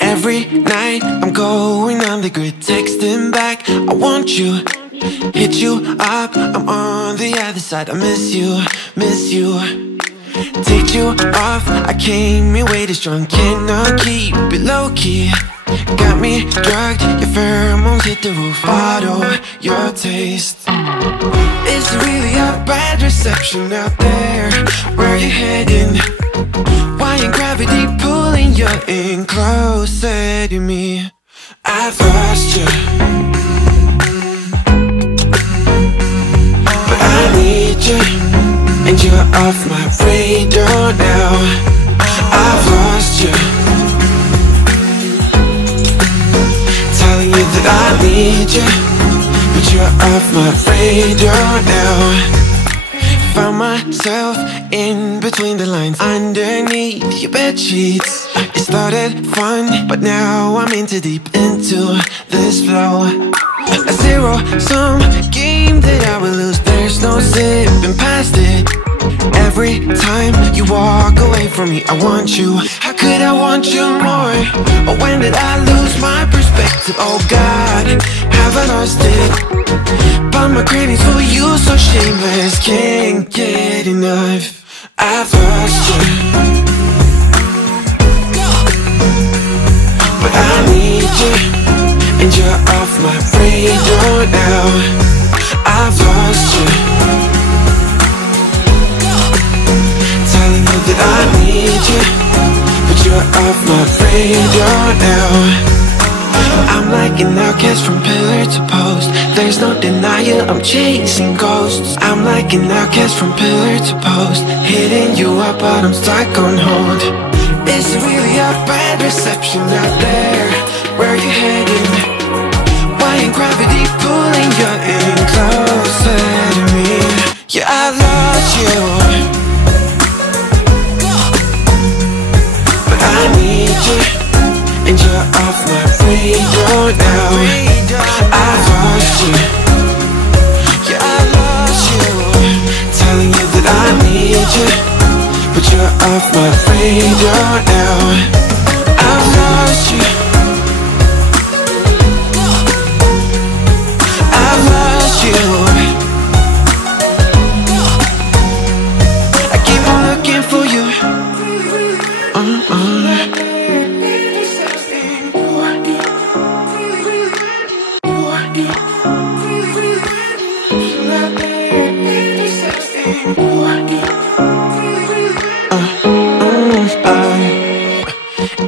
Every night I'm going on the grid, texting back, I want you. Hit you up, I'm on the other side. I miss you, miss you. Take you off, I came here way too strong. Cannot keep it low-key. Got me drugged, your pheromones hit the roof. Auto, your taste. It's really a bad reception out there. Where you heading? Why ain't gravity pulling you in closer to me? I've lost you, but I need you, and you're off my radar now. I've lost you, telling you that I need you, but you're off my radar now. Found myself in between the lines, underneath your bed sheets. It started fun, but now I'm in too deep into this flow. A zero-sum game that I will lose. There's no zipping past it. Every time you walk away from me, I want you. How could I want you more? Or when did I lose my perspective? Oh God, have I lost it? But my cravings for you so shameless, can't get enough. I've lost you, but I need you, and you're off my radar now. I've lost you, telling you that I need you, but you're off my radar now. I'm like an outcast from pillar to post. There's no denial, I'm chasing ghosts. I'm like an outcast from pillar to post, hitting you up but I'm stuck on hold. It's really a bad reception out there. Where you heading? Why ain't gravity pulling you in closer to me? Yeah, I lost you, but I need you, and you're off my radar now. I've lost you, yeah, I lost you, telling you that I need you, but you're off my radar now. I've lost you, I've lost you. I keep on looking for you.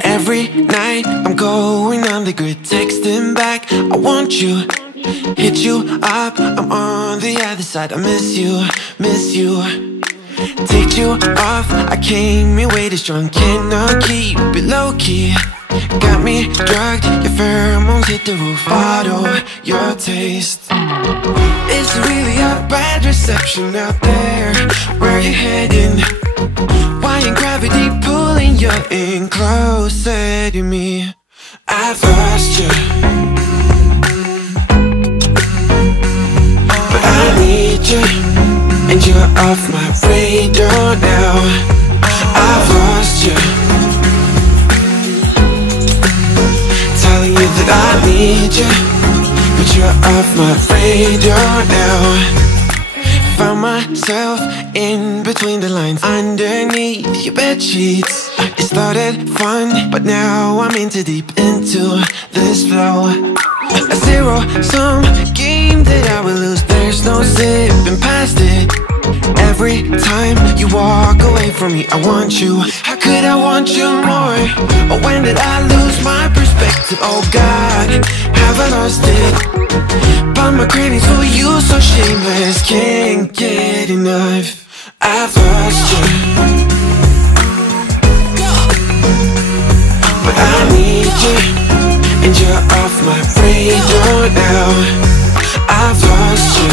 Every night I'm going on the grid, texting back, I want you. Hit you up, I'm on the other side. I miss you, miss you. Take you off, I came here way too strong. Cannot keep it low-key. Got me drugged, your pheromones hit the roof. Auto, your taste. It's really a bad reception out there. Where you heading? Why ain't gravity pulling you in closer to me? I've lost you, but I need you, and you're off my radar now. I've lost you, telling you that I need you, but you're off my radar now. Found myself in between the lines, underneath your bed sheets. It started fun, but now I'm in too deep into this flow. A zero-sum game that I will lose. There's no zipping past it. Every time you walk away from me, I want you. How could I want you more? Or when did I lose my perspective? Oh God, have I lost it? But my cravings for you so shameless, can't get enough. I've lost you, but I need you, and you're off my radar now. I've lost you,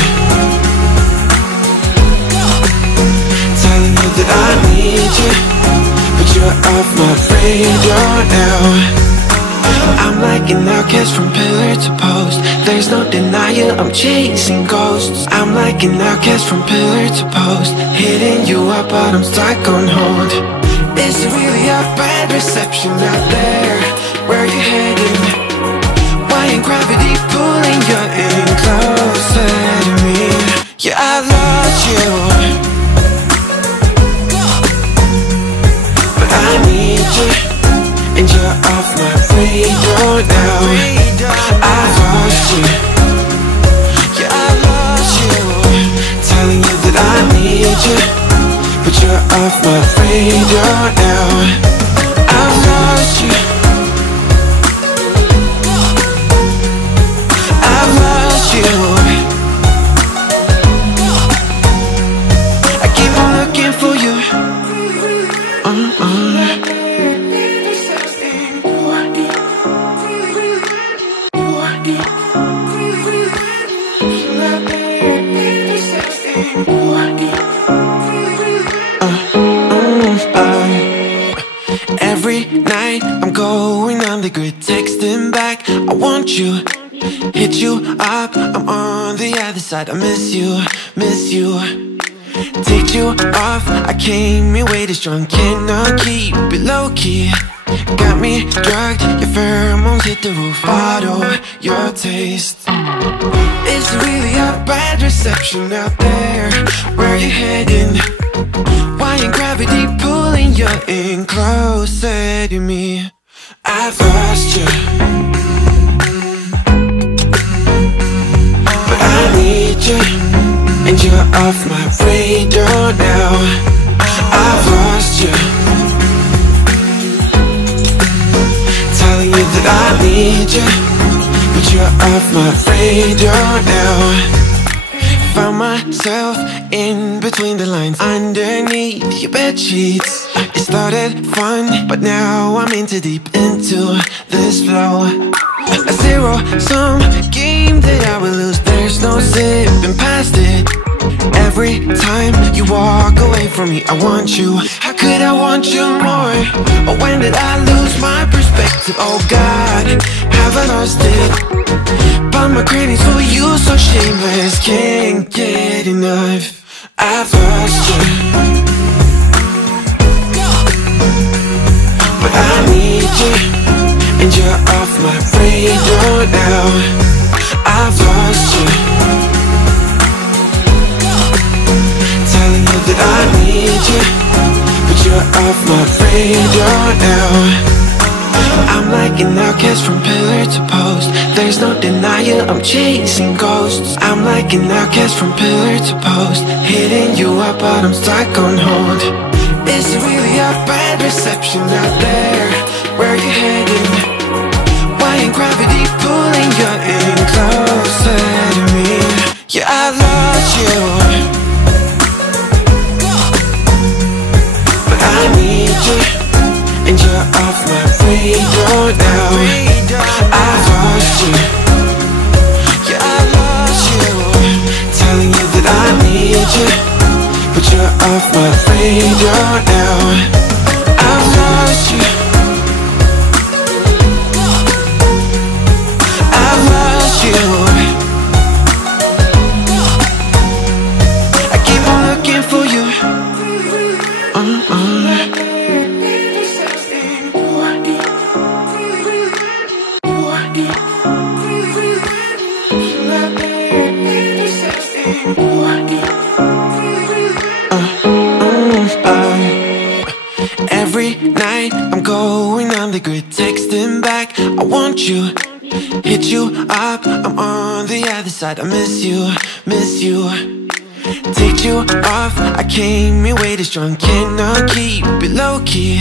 telling you that I need you, but you're off my radar now. I'm like like an outcast from pillar to post. There's no denial, I'm chasing ghosts. I'm like an outcast from pillar to post, hitting you up but I'm stuck on hold. Is it really a bad reception out there? Where you heading? Why ain't gravity pulling you in closer to me? Yeah, I lost you, but I need you, and you're off my radar now. I've lost you, yeah, I lost you, telling you that I need you, but you're off my radar now. I've lost you, I've lost you. I keep on looking for you. Every night I'm going on the grid, texting back, I want you, hit you up, I'm on the other side. I miss you, miss you. Take you off, I came here way too strong, cannot keep it low-key. Got me drugged, your pheromones hit the roof, auto your taste. It's really a bad reception out there. Where you heading? Why ain't gravity pulling you in closer to me? I've lost you, but I need you, and you're off my radar now. I've lost you, telling you that I need you, but you're off my radar now. Found myself in between the lines, underneath your bed sheets. It started fun, but now I'm in too deep into this flow. A zero-sum game that I will lose, there's no zipping past it. Every time you walk away from me, I want you. How could I want you more? Or when did I lose my perspective? Oh God, have I lost it? But my cravings for you so shameless, can't get enough. I've lost you, but I need you, and you're off my radar now. I've lost you, telling you that I need you, but you're off my radar now. I'm like an outcast from pillar to post. There's no denial, I'm chasing ghosts. I'm like an outcast from pillar to post, hitting you up but I'm stuck on hold. Is it really a bad reception out there? Where you heading? Why ain't gravity pulling you in closer to me? Yeah, I lost you, but I need you, and you're off my radar now. I've lost you, yeah, I lost you, telling you that I need you, but you're off my radar now. I've lost you, I've lost you. I keep on looking for you. Every night I'm going on the grid, texting back, I want you, hit you up, I'm on the other side. I miss you, miss you. Take you off, I came here way too strong, cannot keep it low-key.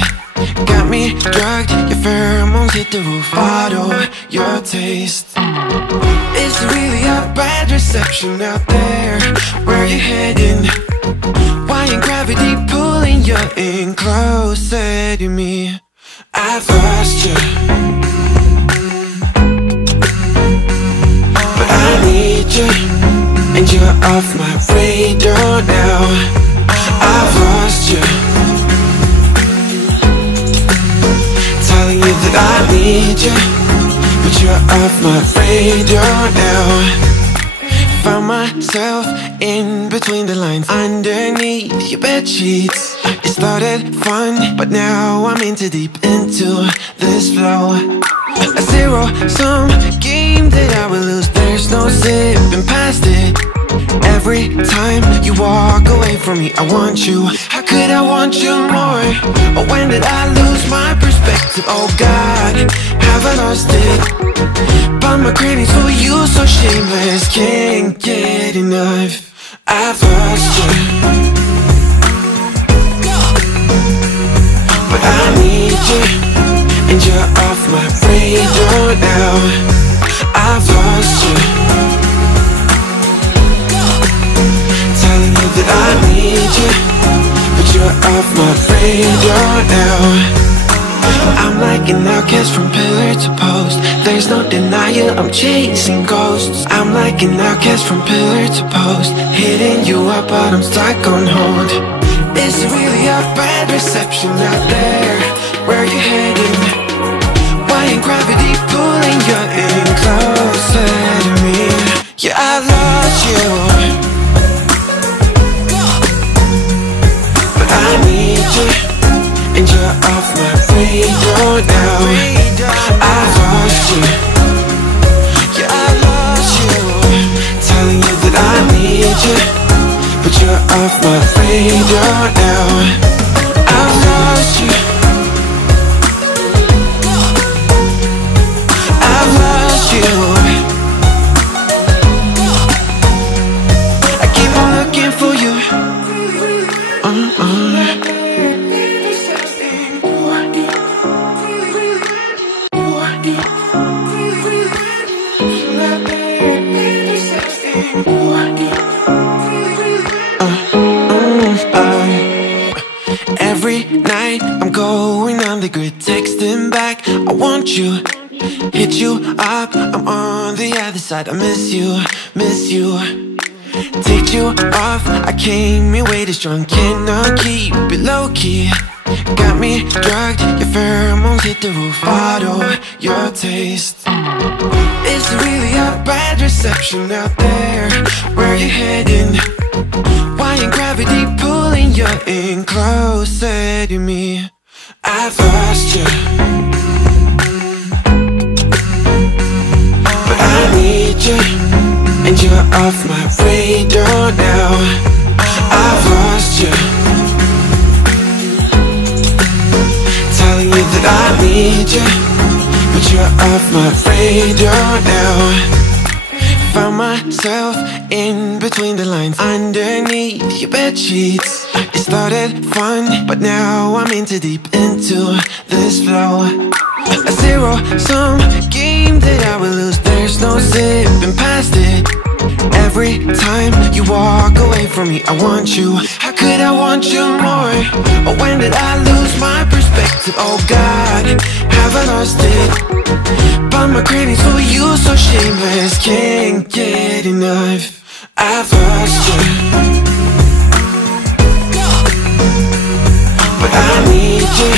Got me drugged, your pheromones hit the roof, auto your taste. It's really a bad reception out there. Where you heading? Why ain't gravity pulling you in closer to me? I've lost you, but I need you, and you're off my radar now. I've lost you, telling you that I need you, but but you're off my radar now. Found myself in between the lines, underneath your bed sheets. It started fun, but now I'm in too deep into this flow. A zero-sum game that I will lose. There's no zipping past it. Every time you walk away from me, I want you. How could I want you more? Or when did I lose my perspective? Oh God, have I lost it? But my cravings for you so shameless, can't get enough. I've lost you, but I need you, and you're off my radar now. I've lost you, telling you that I need you, but you're off my radar now. I'm like an outcast from pillar to post. There's no denial, I'm chasing ghosts. I'm like an outcast from pillar to post, hitting you up but I'm stuck on hold. Is it really a bad reception out there? Where you heading? Why ain't gravity pulling you in closer to me? Yeah, I lost you, but I need you, and you're off my radar now. I've lost you, yeah, I lost you, telling you that I need you, but you're off my radar now. I've lost you, I've lost you. I keep on looking for you. Every night I'm going on the grid, texting back, I want you, hit you up, I'm on the other side. I miss you, miss you. Take you off, I came in way too strong, cannot keep it low-key. Got me drugged, your pheromones hit the roof, auto your taste. Is it really a bad reception out there? Where you heading? Why ain't gravity pulling you in closer to me? I've lost you, but I need you, and you're off my radar now. I've lost you, telling you that I need you, but you're off my radar now. Found myself in between the lines, underneath your bed sheets. It started fun, but now I'm in too deep into this flow. A zero-sum game that I will lose. There's no zipping past it. Every time you walk away from me, I want you. How could I want you more? Or when did I lose my perspective? Oh God, have I lost it? But my cravings for you so shameless, can't get enough. I've lost you, but I need you,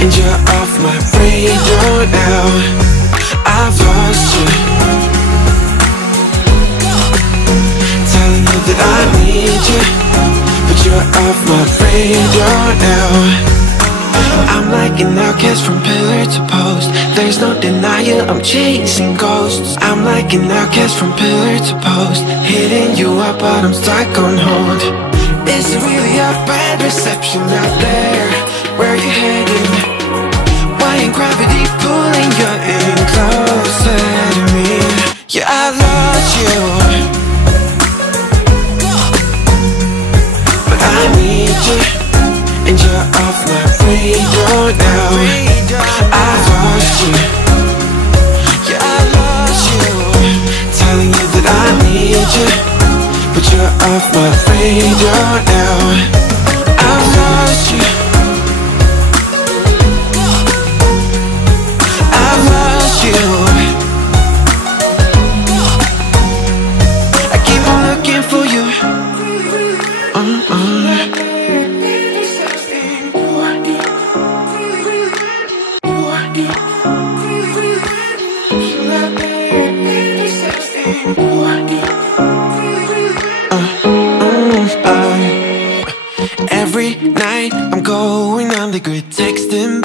and you're off my radar now. I've lost you, telling you that I need you, but you're off my radar now. I'm like an outcast from pillar to post. There's no denial, I'm chasing ghosts. I'm like an outcast from pillar to post, hitting you up but I'm stuck on hold. Is it really a bad reception out there? Where you heading? Why ain't gravity pulling you in closer to me? Yeah, I lost you, but I need you, and you're off my radar now. I've lost you, yeah, I lost you, telling you that I need you, but you're off my radar now. I've lost you, I've lost you. I keep on looking for you.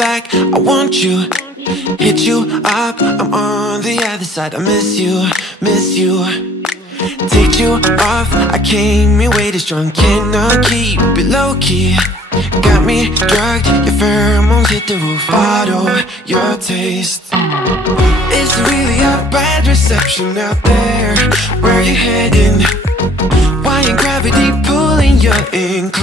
back, I want you. Hit you up, I'm on the other side. I miss you, miss you. Take you off, I came in way too strong. Cannot keep it low-key. Got me drugged, your pheromones hit the roof. Follow your taste. It's really a bad reception out there. Where you heading? Why ain't gravity pulling you in close?